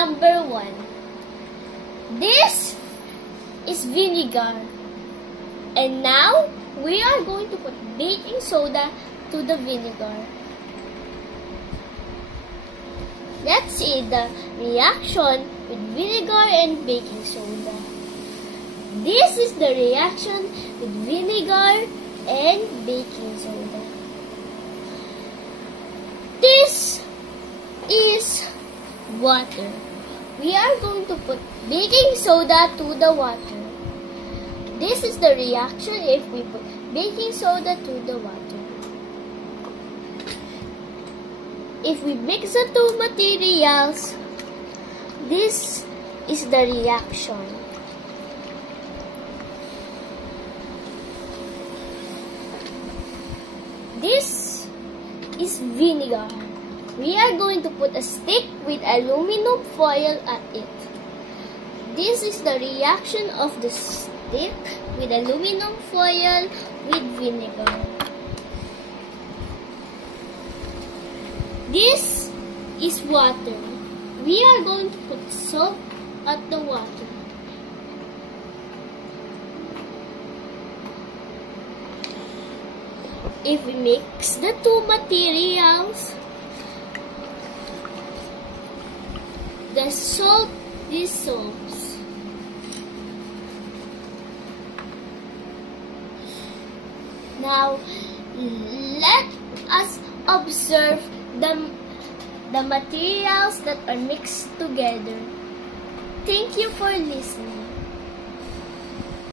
number 1. This is vinegar. And now, we are going to put baking soda to the vinegar. Let's see the reaction with vinegar and baking soda. This is the reaction with vinegar and baking soda. This is water. We are going to put baking soda to the water. This is the reaction if we put baking soda to the water. If we mix the two materials, this is the reaction. This is vinegar. We are going to put a stick with aluminum foil at it. This is the reaction of the stick with aluminum foil with vinegar. This is water. We are going to put salt at the water. If we mix the two materials, the salt dissolves. Now, let us observe the materials that are mixed together. Thank you for listening.